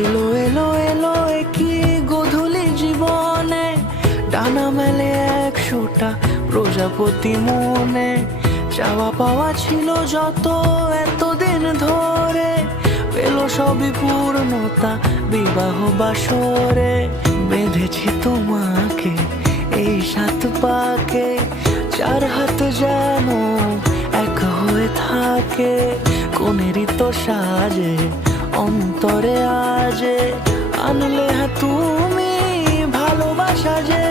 এলো এলো এলো কি গধূলি জীবনে, ডানা মেলে 100টা প্রজাপতি মনে। চাওয়া পাওয়া ছিল যত এতদিন ধরে, পেল সবই পূর্ণতা বিবাহ বাসরে। বেঁধেছি তোমাকে এই 7 পাকে, 4 হাত যেন এক হয়ে থাকে। কোনেরই তো সাজে অন্তরে আজে, আনলে তুমি ভালোবাসা যে।